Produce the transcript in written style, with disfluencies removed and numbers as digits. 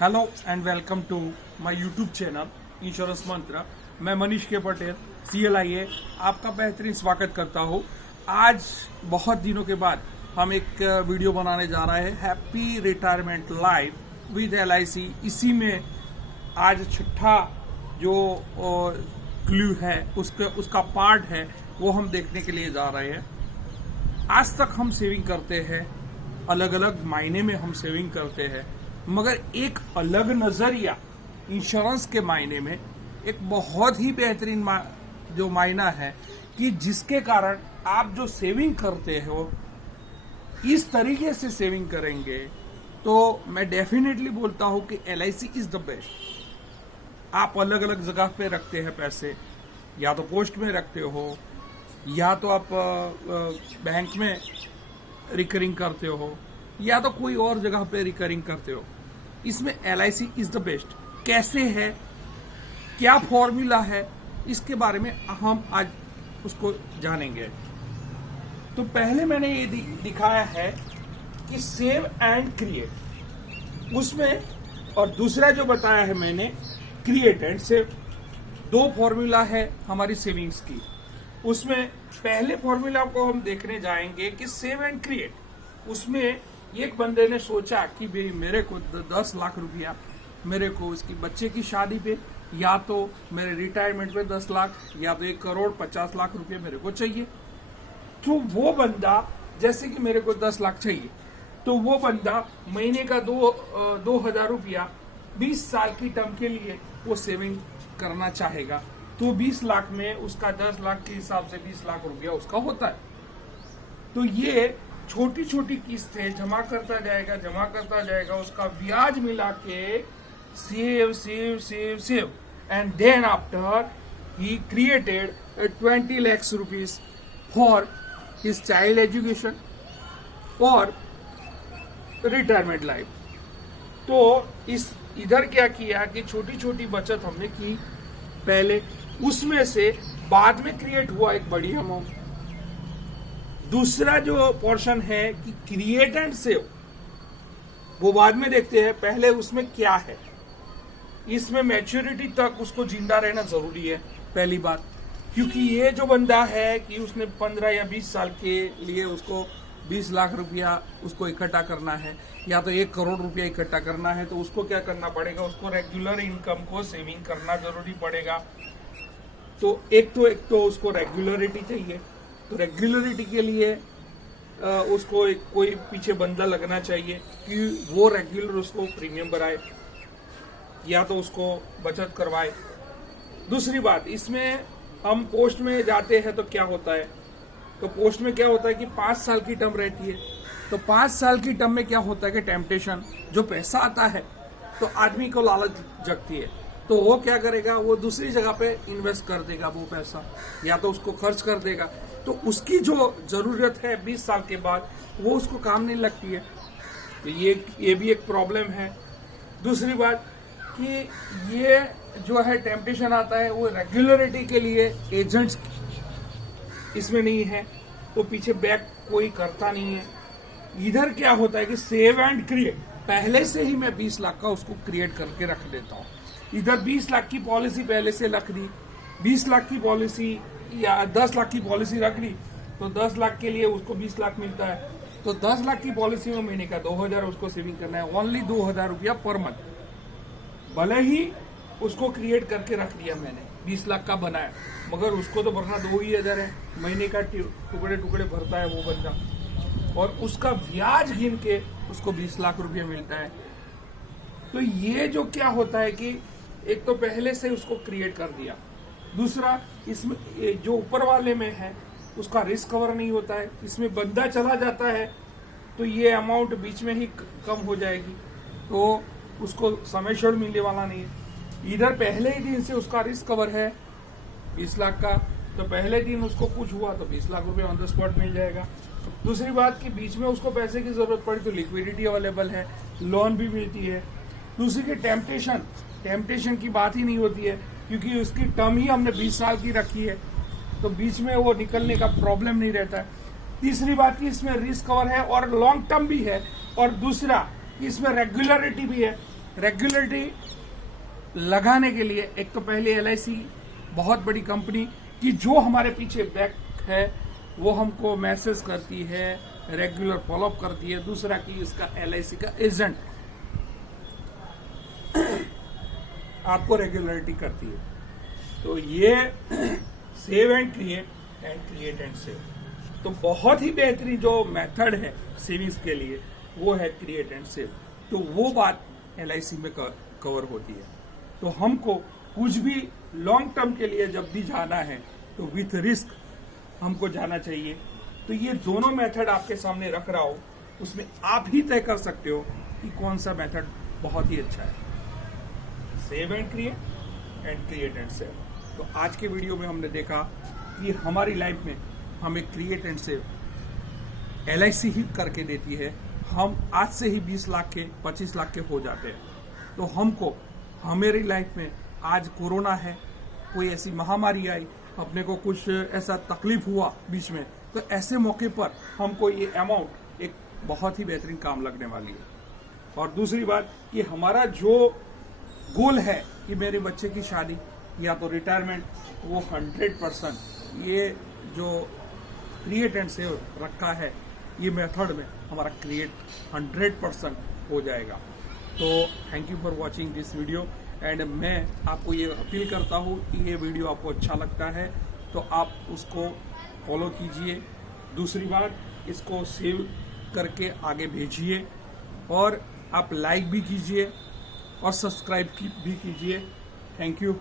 Hello and welcome to my YouTube channel insurance Mantra. मैं मनीष के Patel CLIA आपका बेहतरीन स्वागत करता हूँ। आज बहुत दिनों के बाद हम एक वीडियो बनाने जा रहे हैं, happy retirement life with LIC। इसी में आज छठा जो क्लू है उसका पार्ट है वो हम देखने के लिए जा रहे हैं। आज तक हम सेविंग करते हैं, अलग अलग मायने में हम सेविंग करते हैं, मगर एक अलग नजरिया इंश्योरेंस के मायने में एक बहुत ही बेहतरीन जो मायना है कि जिसके कारण आप जो सेविंग करते हो इस तरीके से सेविंग करेंगे तो मैं डेफिनेटली बोलता हूं कि LIC इज द बेस्ट। आप अलग अलग जगह पे रखते हैं पैसे, या तो पोस्ट में रखते हो या तो आप बैंक में रिकरिंग करते हो या तो कोई और जगह पे रिकरिंग करते हो। इसमें LIC इज द बेस्ट। कैसे है, क्या फॉर्मूला है, इसके बारे में हम आज उसको जानेंगे। तो पहले मैंने ये दिखाया है कि सेव एंड क्रिएट, उसमें, और दूसरा जो बताया है मैंने क्रिएट एंड सेव। दो फॉर्मूला है हमारी सेविंग्स की। उसमें पहले फॉर्मूला को हम देखने जाएंगे कि सेव एंड क्रिएट। उसमें एक बंदे ने सोचा कि भाई मेरे को 10 लाख रुपया मेरे को उसकी बच्चे की शादी पे, या तो मेरे रिटायरमेंट पे 10 लाख, या तो 1 करोड़ 50 लाख रुपये मेरे को चाहिए। तो वो बंदा, जैसे कि मेरे को 10 लाख चाहिए, तो वो बंदा महीने का 2,000 रुपया 20 साल की टर्म के लिए वो सेविंग करना चाहेगा। तो 20 लाख में उसका 10 लाख के हिसाब से 20 लाख रुपया उसका होता है। तो ये छोटी छोटी किस्तें जमा करता जाएगा, उसका ब्याज मिला के save save save save, and then after he created 20 lakhs rupees for his child education और रिटायरमेंट लाइफ। तो इधर क्या किया कि छोटी छोटी बचत हमने की पहले, उसमें से बाद में क्रिएट हुआ एक बड़ी अमाउंट। दूसरा जो पोर्शन है कि क्रिएट एंड सेव, वो बाद में देखते हैं, पहले उसमें क्या है। इसमें मैच्योरिटी तक उसको जिंदा रहना जरूरी है, पहली बात। क्योंकि ये जो बंदा है कि उसने 15 या 20 साल के लिए उसको 20 लाख रुपया उसको इकट्ठा करना है, या तो 1 करोड़ रुपया इकट्ठा करना है, तो उसको क्या करना पड़ेगा, उसको रेगुलर इनकम को सेविंग करना जरूरी पड़ेगा। तो एक तो उसको रेगुलरिटी चाहिए। तो रेगुलरिटी के लिए उसको कोई पीछे बंदा लगना चाहिए कि वो रेगुलर उसको प्रीमियम भराए या तो उसको बचत करवाए। दूसरी बात, इसमें हम पोस्ट में जाते हैं तो क्या होता है, तो पोस्ट में क्या होता है कि 5 साल की टर्म रहती है। तो 5 साल की टर्म में क्या होता है कि टेम्पटेशन, जो पैसा आता है तो आदमी को लालच जगती है, तो वो क्या करेगा, वो दूसरी जगह पे इन्वेस्ट कर देगा वो पैसा, या तो उसको खर्च कर देगा। तो उसकी जो जरूरत है 20 साल के बाद वो उसको काम नहीं लगती है। तो ये भी एक प्रॉब्लम है। दूसरी बात कि ये जो है टेम्पटेशन आता है वो रेगुलरिटी के लिए एजेंट्स इसमें नहीं है, तो पीछे बैक कोई करता नहीं है। इधर क्या होता है कि सेव एंड क्रिएट, पहले से ही मैं 20 लाख का उसको क्रिएट करके रख देता हूँ। इधर 20 लाख की पॉलिसी पहले से रख दी, 20 लाख की पॉलिसी या 10 लाख की पॉलिसी रख दी, तो 10 लाख के लिए उसको 20 लाख मिलता है। तो 10 लाख की पॉलिसी में महीने का 2,000 उसको सेविंग करना है, ओनली 2,000 रुपया पर मंथ। भले ही उसको क्रिएट करके रख दिया मैंने, 20 लाख का बनाया, मगर उसको तो भरना 2,000 है, महीने का टुकड़े टुकड़े भरता है वो बंदा, और उसका ब्याज गिन के उसको 20 लाख रुपया मिलता है। तो ये जो क्या होता है कि एक तो पहले से उसको क्रिएट कर दिया, दूसरा इसमें जो ऊपर वाले में है उसका रिस्क कवर नहीं होता है। इसमें बंदा चला जाता है तो ये अमाउंट बीच में ही कम हो जाएगी, तो उसको समय छोड़ मिलने वाला नहीं है। इधर पहले ही दिन से उसका रिस्क कवर है 20 लाख का, तो पहले दिन उसको कुछ हुआ तो 20 लाख रुपये ऑन द स्पॉट मिल जाएगा। दूसरी बात कि बीच में उसको पैसे की जरूरत पड़ी तो लिक्विडिटी अवेलेबल है, लोन भी मिलती है। दूसरी की टेम्पटेशन की बात ही नहीं होती है, क्योंकि उसकी टर्म ही हमने 20 साल की रखी है, तो बीच में वो निकलने का प्रॉब्लम नहीं रहता है। तीसरी बात की इसमें रिस्क कवर है और लॉन्ग टर्म भी है, और दूसरा इसमें रेगुलरिटी भी है। रेगुलरिटी लगाने के लिए एक तो पहले LIC बहुत बड़ी कंपनी की जो हमारे पीछे बैक है वो हमको मैसेज करती है, रेगुलर फॉलोअप करती है। दूसरा कि इसका LIC का एजेंट आपको रेगुलरिटी करती है। तो ये save and create and save, तो बहुत ही बेहतरीन जो मेथड है सेविंग्स के लिए वो है क्रिएट एंड सेव। तो वो बात LIC में कवर होती है। तो हमको कुछ भी लॉन्ग टर्म के लिए जब भी जाना है तो विथ रिस्क हमको जाना चाहिए। तो ये दोनों मेथड आपके सामने रख रहा हूं, उसमें आप ही तय कर सकते हो कि कौन सा मेथड बहुत ही अच्छा है, save and create and save. तो आज के वीडियो में हमने देखा कि हमारी लाइफ में हमें क्रिएट एंड सेव LIC ही करके देती है। हम आज से ही 20 लाख के 25 लाख के हो जाते हैं। तो हमको हमारी लाइफ में आज कोरोना है, कोई ऐसी महामारी आई, अपने को कुछ ऐसा तकलीफ हुआ बीच में, तो ऐसे मौके पर हमको ये अमाउंट एक बहुत ही बेहतरीन काम लगने वाली है। और दूसरी बात कि हमारा जो गोल है कि मेरे बच्चे की शादी या तो रिटायरमेंट, वो 100% ये जो क्रिएट एंड सेव रखा है ये मेथड में हमारा क्रिएट 100% हो जाएगा। तो thank you for watching this video and मैं आपको ये अपील करता हूँ कि ये वीडियो आपको अच्छा लगता है तो आप उसको फॉलो कीजिए। दूसरी बात, इसको सेव करके आगे भेजिए और आप लाइक भी कीजिए और सब्सक्राइब भी कीजिए। Thank you.